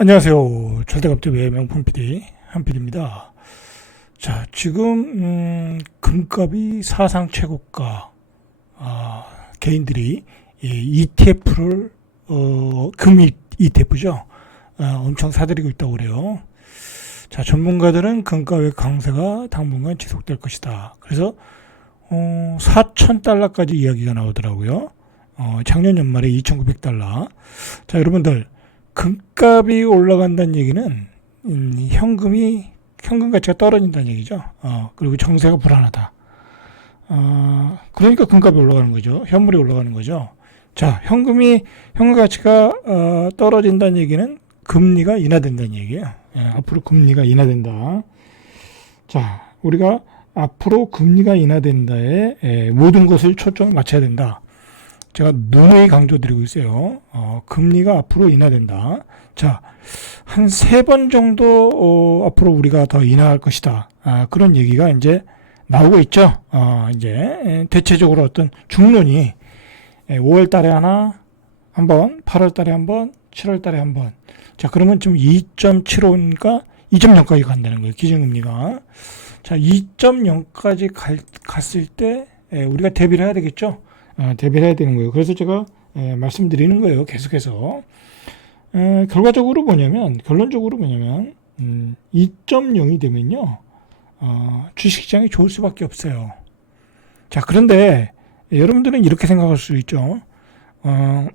안녕하세요. 절대갑TV의 명품 PD 한PD입니다. 자, 지금 음, 금값이 사상 최고가 아, 개인들이 ETF를 어, 금 ETF죠. 아, 엄청 사들이고 있다고 그래요. 자, 전문가들은 금값의 강세가 당분간 지속될 것이다. 그래서 어, 4천 달러까지 이야기가 나오더라고요. 어, 작년 연말에 2,900달러. 자, 여러분들 금값이 올라간다는 얘기는 음, 현금이 현금 가치가 떨어진다는 얘기죠. 어, 그리고 정세가 불안하다. 어, 그러니까 금값이 올라가는 거죠. 현물이 올라가는 거죠. 자, 현금이 현금 가치가 어, 떨어진다는 얘기는 금리가 인하된다는 얘기예요. 예, 앞으로 금리가 인하된다. 자, 우리가 앞으로 금리가 인하된다에 예, 모든 것을 초점을 맞춰야 된다. 제가 누누이 강조드리고 있어요. 어, 금리가 앞으로 인하된다. 자, 한 세 번 정도 어, 앞으로 우리가 더 인하할 것이다. 아, 그런 얘기가 이제 나오고 있죠. 어, 이제 대체적으로 어떤 중론이 5월 달에 하나, 한 번, 8월 달에 한 번, 7월 달에 한 번. 자, 그러면 지금 2.75니까 2.0까지 간다는 거예요. 기준금리가. 자, 2.0까지 갔을 때 우리가 대비를 해야 되겠죠. 어, 대비를 해야 되는 거예요. 그래서 제가 에, 말씀드리는 거예요. 계속해서. 에, 결과적으로 뭐냐면, 결론적으로 뭐냐면, 음, 2.0이 되면요, 어, 주식시장이 좋을 수밖에 없어요. 자, 그런데 여러분들은 이렇게 생각할 수 있죠. 어,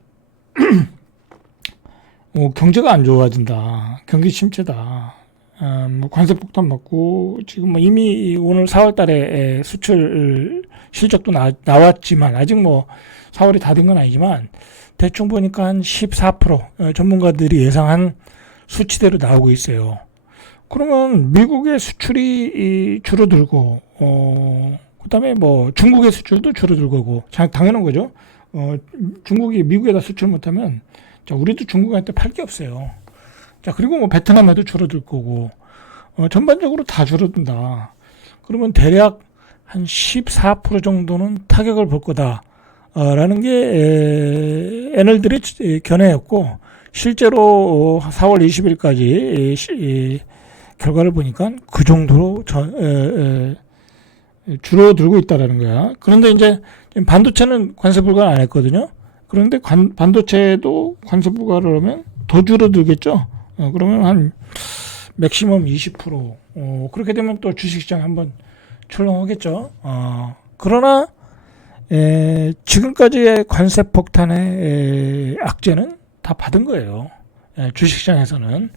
뭐 경제가 안 좋아진다. 경기 침체다. 어, 뭐 관세 폭탄 맞고 지금 뭐 이미 오늘 4월 달에 수출 실적도 나, 나왔지만 아직 뭐 4월이 다 된 건 아니지만 대충 보니까 한 14% 어, 전문가들이 예상한 수치대로 나오고 있어요. 그러면 미국의 수출이 줄어들고 어 그다음에 뭐 중국의 수출도 줄어들고 당연한 거죠. 어 중국이 미국에다 수출 못하면 자 우리도 중국한테 팔 게 없어요. 자, 그리고 뭐 베트남에도 줄어들 거고, 어, 전반적으로 다 줄어든다. 그러면 대략 한 14% 정도는 타격을 볼 거다. 어, 라는 게, 에, 애널들의 견해였고, 실제로 4월 20일까지 이, 결과를 보니까 그 정도로 저, 에, 에, 줄어들고 있다라는 거야. 그런데 이제 반도체는 관세 불가를 안 했거든요. 그런데 관, 반도체도 관세 불가를 하면 더 줄어들겠죠. 어, 그러면 한 맥시멈 20% 어, 그렇게 되면 또 주식시장 한번 출렁하겠죠. 어, 그러나 에, 지금까지의 관세 폭탄의 에, 악재는 다 받은 거예요. 에, 주식시장에서는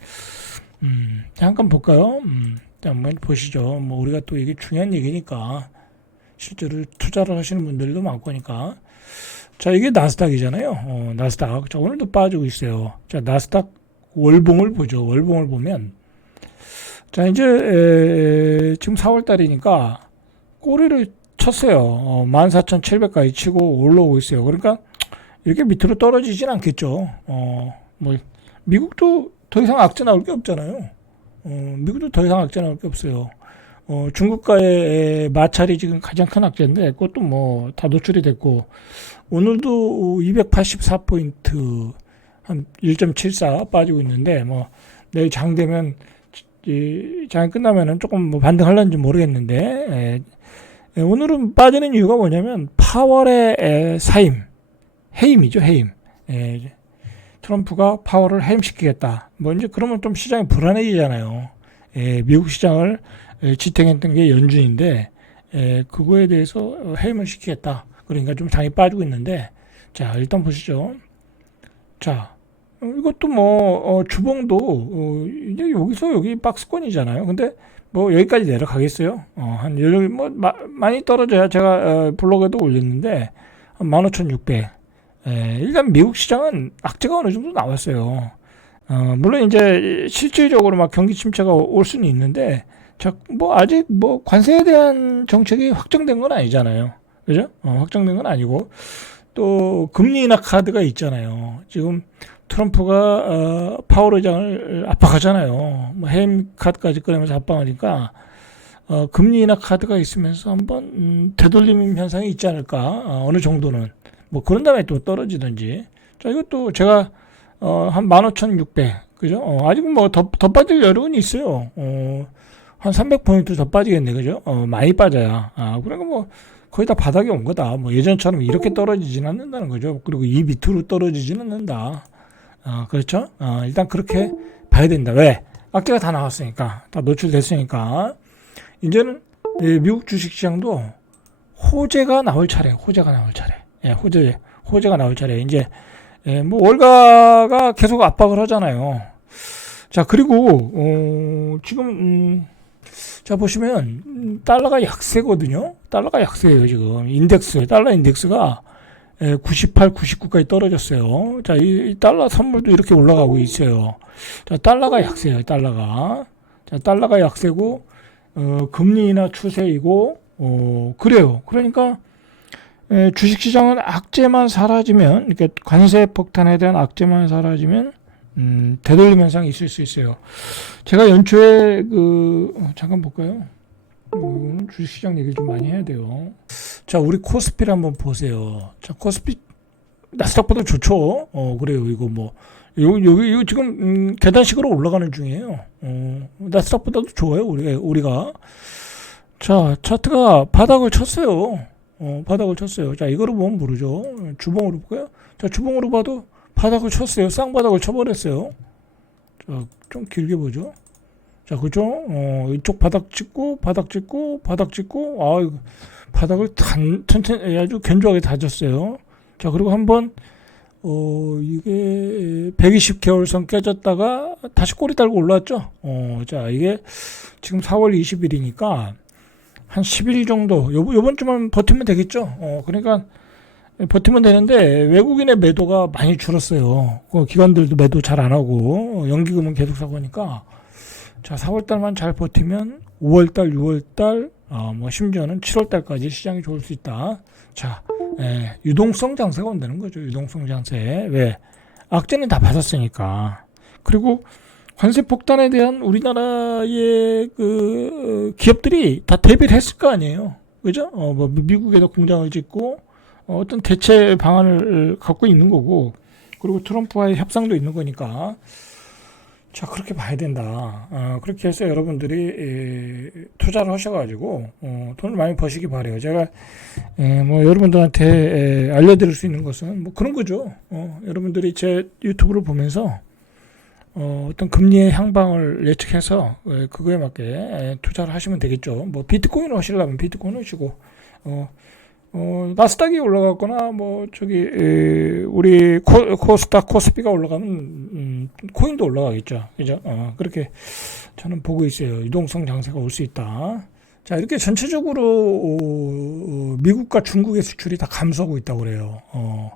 음, 잠깐 볼까요? 음, 한번 보시죠. 뭐 우리가 또 이게 중요한 얘기니까 실제로 투자를 하시는 분들도 많고 하니까 자 이게 나스닥이잖아요. 어, 나스닥. 자 오늘도 빠지고 있어요. 자 나스닥 월봉을 보죠. 월봉을 보면 자 이제 에, 지금 4월 달이니까 꼬리를 쳤어요. 어, 14,700까지 치고 올라오고 있어요. 그러니까 이렇게 밑으로 떨어지진 않겠죠. 어, 뭐 미국도 더 이상 악재 나올 게 없잖아요. 어, 미국도 더 이상 악재 나올 게 없어요. 어, 중국과의 마찰이 지금 가장 큰 악재인데 그것도 뭐 다 노출이 됐고 오늘도 284포인트 한 1.74 빠지고 있는데 뭐 내일 장 되면 장 끝나면은 조금 뭐 반등할런지 모르겠는데 에, 에, 오늘은 빠지는 이유가 뭐냐면 파월의 에, 사임 해임이죠 해임. 에, 트럼프가 파월을 해임시키겠다. 뭐 이제 그러면 좀 시장이 불안해지잖아요. 에, 미국 시장을 에, 지탱했던 게 연준인데 에, 그거에 대해서 해임을 시키겠다. 그러니까 좀 장이 빠지고 있는데 자 일단 보시죠. 자 어, 이것도 뭐 어, 주봉도 어, 이제 여기서 여기 박스권이잖아요. 근데 뭐 여기까지 내려가겠어요. 어, 한 여기 뭐 마, 많이 떨어져야 제가 어, 블로그에도 올렸는데 한 15,600. 예, 일단 미국 시장은 악재가 어느 정도 나왔어요. 어, 물론 이제 실질적으로 막 경기 침체가 올 수는 있는데 자, 뭐 아직 뭐 관세에 대한 정책이 확정된 건 아니잖아요. 그죠? 어, 확정된 건 아니고 또 금리 인하 카드가 있잖아요. 지금 트럼프가 어, 파월 의장을 압박하잖아요. 뭐 해임 카드까지 꺼내면서 압박하니까 어, 금리 인하 카드가 있으면서 한번 음, 되돌림 현상이 있지 않을까 어, 어느 정도는 뭐 그런 다음에 또 떨어지든지 자 이것도 제가 어, 한 15,600. 그죠? 어, 아직은 뭐 더, 더 빠질 여력은 있어요. 어, 한 300포인트 더 빠지겠네. 그죠? 어, 많이 빠져야. 아, 그러니까 뭐 거의 다 바닥에 온 거다. 뭐 예전처럼 이렇게 떨어지진 않는다는 거죠. 그리고 이 밑으로 떨어지진 않는다. 아, 그렇죠? 아, 일단 그렇게 봐야 된다. 왜? 악재가 다 나왔으니까. 다 노출됐으니까. 이제는 예, 미국 주식시장도 호재가 나올 차례. 호재가 나올 차례. 예, 호재, 호재가 나올 차례. 이제 예, 뭐 월가가 계속 압박을 하잖아요. 자 그리고 어, 지금 음, 자 보시면 음, 달러가 약세거든요. 달러가 약세예요 지금 인덱스 달러 인덱스가 예, 98, 99까지 떨어졌어요. 자, 이, 이 달러 선물도 이렇게 올라가고 있어요. 자, 달러가 약세예요. 달러가 자, 달러가 약세고 어, 금리나 추세이고 어, 그래요. 그러니까 에, 주식시장은 악재만 사라지면, 이렇게 관세 폭탄에 대한 악재만 사라지면, 음, 되돌림 현상이 있을 수 있어요. 제가 연초에 그, 어, 잠깐 볼까요? 어, 이거는 주식시장 얘기를 좀 많이 해야 돼요. 자, 우리 코스피를 한번 보세요. 자, 코스피, 나스닥보다 좋죠? 어, 그래요. 이거 뭐, 요, 여기, 이거 지금, 음, 계단식으로 올라가는 중이에요. 어, 나스닥보다도 좋아요. 우리, 우리가. 자, 차트가 바닥을 쳤어요. 어, 바닥을 쳤어요. 자, 이거로 보면 모르죠. 주봉으로 볼까요? 자, 주봉으로 봐도 바닥을 쳤어요. 쌍바닥을 쳐버렸어요. 자, 좀 길게 보죠. 자, 그죠? 어, 이쪽 바닥 찍고, 바닥 찍고, 바닥 찍고, 아, 바닥을 단, 천천히 아주 견조하게 다졌어요. 자, 그리고 한 번, 어, 이게 120개월선 깨졌다가 다시 꼬리 달고 올라왔죠. 어, 자, 이게 지금 4월 20일이니까 한 10일 정도, 요, 요번 주만 버티면 되겠죠. 어, 그러니까 버티면 되는데 외국인의 매도가 많이 줄었어요. 그 기관들도 매도 잘 안 하고 연기금은 계속 사고 하니까 자, 4월 달만 잘 버티면 5월 달, 6월 달, 어, 뭐 심지어는 7월 달까지 시장이 좋을 수 있다. 자, 예, 유동성 장세가 온다는 거죠. 유동성 장세. 왜? 악재는 다 받았으니까. 그리고 관세 폭탄에 대한 우리나라의 그 어, 기업들이 다 대비를 했을 거 아니에요. 그죠? 어, 뭐 미국에도 공장을 짓고 어, 어떤 대체 방안을 갖고 있는 거고 그리고 트럼프와의 협상도 있는 거니까 자 그렇게 봐야 된다. 어, 그렇게 해서 여러분들이 에, 투자를 하셔가지고 어, 돈을 많이 버시기 바래요. 제가 에, 뭐 여러분들한테 에, 알려드릴 수 있는 것은 뭐 그런 거죠. 어, 여러분들이 제 유튜브를 보면서 어, 어떤 금리의 향방을 예측해서 에, 그거에 맞게 에, 투자를 하시면 되겠죠. 뭐 비트코인을 하시려면 비트코인 하시고 어, 어, 나스닥이 올라갔거나 뭐 저기 에, 우리 코, 코스닥 코스피가 올라가면 음, 코인도 올라가겠죠. 그죠? 어, 그렇게 저는 보고 있어요. 유동성 장세가 올 수 있다. 자, 이렇게 전체적으로 어, 어, 미국과 중국의 수출이 다 감소하고 있다고 그래요. 어,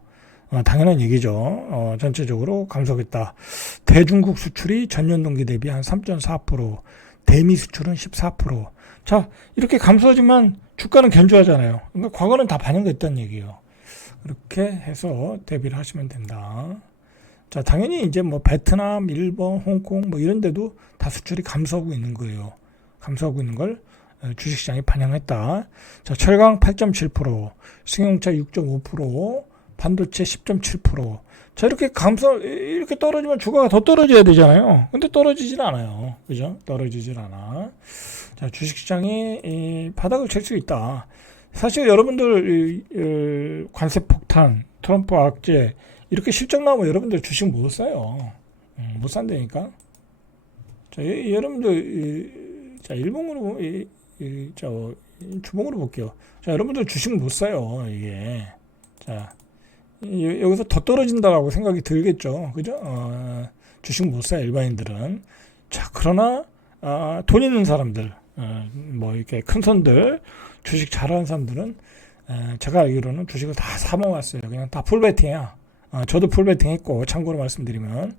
어, 당연한 얘기죠. 어, 전체적으로 감소하겠다. 대중국 수출이 전년 동기 대비 한 3.4%, 대미 수출은 14%. 자, 이렇게 감소하지만 주가는 견조하잖아요. 그러니까 과거는 다 반영됐다는 얘기예요. 그렇게 해서 대비를 하시면 된다. 자, 당연히 이제 뭐 베트남, 일본, 홍콩 뭐 이런 데도 다 수출이 감소하고 있는 거예요. 감소하고 있는 걸 어, 주식시장이 반영했다. 자, 철강 8.7%, 승용차 6.5%, 반도체 10.7%. 자, 이렇게 감소, 이렇게 떨어지면 주가가 더 떨어져야 되잖아요. 근데 떨어지질 않아요. 그죠? 떨어지질 않아. 자, 주식시장이 이 바닥을 칠 수 있다. 사실 여러분들 이, 이, 관세 폭탄, 트럼프 악재 이렇게 실적 나오면 여러분들 주식 못 사요. 음, 못 산다니까. 자, 이, 여러분들 이, 자 일봉으로 이, 이, 자 주봉으로 볼게요. 자, 여러분들 주식 못 사요. 이게 자 이, 여기서 더 떨어진다라고 생각이 들겠죠. 그죠? 어, 주식 못 사요 일반인들은. 자, 그러나 아, 돈 있는 사람들 어, 뭐 이렇게 큰 손들 주식 잘하는 사람들은 에, 제가 알기로는 주식을 다 사모았어요. 그냥 다 풀베팅이야. 어, 저도 풀베팅 했고 참고로 말씀드리면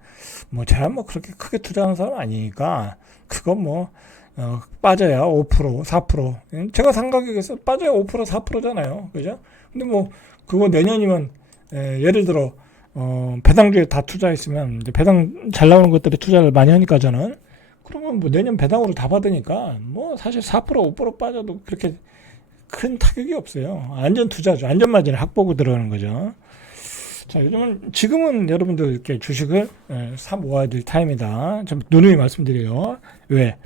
뭐 제가 뭐 그렇게 크게 투자하는 사람 아니니까 그건 뭐 어, 빠져야 5% 4% 제가 산 가격에서 빠져야 5% 4%잖아요. 그죠? 근데 뭐 그거 내년이면 에, 예를 들어 어, 배당주에 다 투자했으면 배당 잘 나오는 것들에 투자를 많이 하니까 저는 그러면 뭐 내년 배당으로 다 받으니까 뭐 사실 4% 5% 빠져도 그렇게 큰 타격이 없어요. 안전 투자죠. 안전 마진을 확보고 들어가는 거죠. 자, 요즘은 지금은 여러분들 이렇게 주식을 예, 사 모아야 될 타임이다. 좀 누누이 말씀드려요. 왜?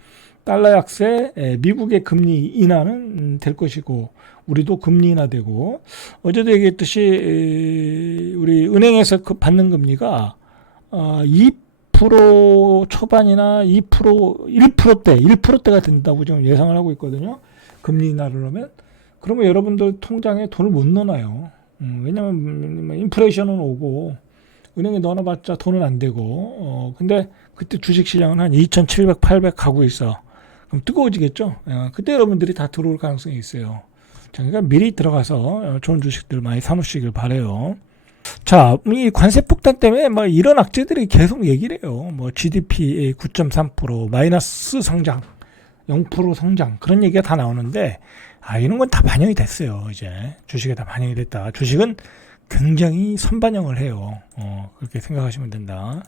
달러 약세, 예, 미국의 금리 인하는 음, 될 것이고 우리도 금리 인하되고 어제도 얘기했듯이 에, 우리 은행에서 그 받는 금리가 어, 2% 초반이나 2% 1%대 1%대가 된다고 지금 예상을 하고 있거든요. 금리 인하를 하면 그러면 여러분들 통장에 돈을 못 넣어놔요. 음, 왜냐면 뭐 인플레이션은 오고 은행에 넣어놔봤자 돈은 안 되고 어, 근데 그때 주식시장은 한 2,700, 800 가고 있어. 그럼 뜨거워지겠죠. 어, 그때 여러분들이 다 들어올 가능성이 있어요. 자, 그러니까 미리 들어가서 어, 좋은 주식들 많이 사놓으시길 바래요. 자, 이 관세 폭탄 때문에 뭐 이런 악재들이 계속 얘기를 해요. 뭐 GDP 9.3%, 마이너스 성장, 0% 성장 그런 얘기가 다 나오는데 아 이런 건 다 반영이 됐어요. 이제 주식에 다 반영이 됐다. 주식은 굉장히 선반영을 해요. 어, 그렇게 생각하시면 된다.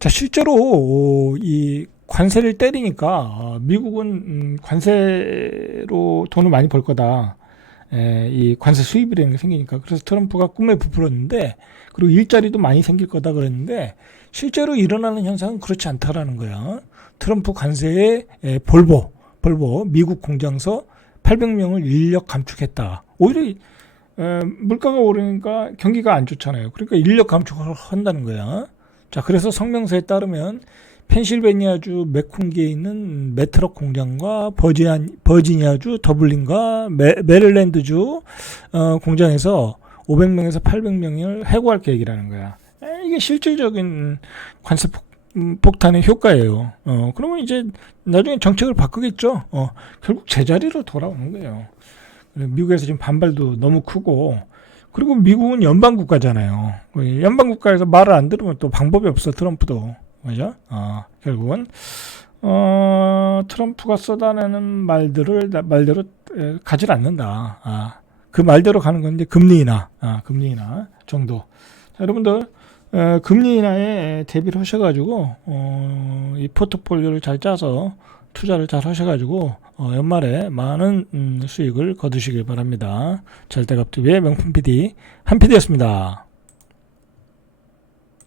자, 실제로 어, 이 관세를 때리니까 어, 미국은 음, 관세로 돈을 많이 벌 거다. 에, 이 관세 수입이라는 게 생기니까 그래서 트럼프가 꿈에 부풀었는데 그리고 일자리도 많이 생길 거다 그랬는데 실제로 일어나는 현상은 그렇지 않다라는 거야. 트럼프 관세에 에, 볼보 볼보 미국 공장서 800명을 인력 감축했다. 오히려 이, 에, 물가가 오르니까 경기가 안 좋잖아요. 그러니까 인력 감축을 한다는 거야. 자, 그래서 성명서에 따르면 펜실베니아주 메콩기에 있는 메트럭 공장과 버지안, 버지니아주 더블린과 메, 메릴랜드주 어, 공장에서 500명에서 800명을 해고할 계획이라는 거야. 에, 이게 실질적인 관세 폭, 음, 폭탄의 효과예요. 어, 그러면 이제 나중에 정책을 바꾸겠죠. 어, 결국 제자리로 돌아오는 거예요. 미국에서 지금 반발도 너무 크고 그리고 미국은 연방 국가잖아요. 연방 국가에서 말을 안 들으면 또 방법이 없어 트럼프도 그죠? 어, 결국은 어, 트럼프가 쏟아내는 말들을 나- 말대로 에, 가질 않는다. 아, 그 말대로 가는 건데 금리 인하, 아, 금리 인하 정도. 자, 여러분들 에, 금리 인하에 대비를 하셔가지고 어, 이 포트폴리오를 잘 짜서 투자를 잘 하셔가지고 어, 연말에 많은 음, 수익을 거두시길 바랍니다. 절대값TV의 명품 PD 한 PD였습니다.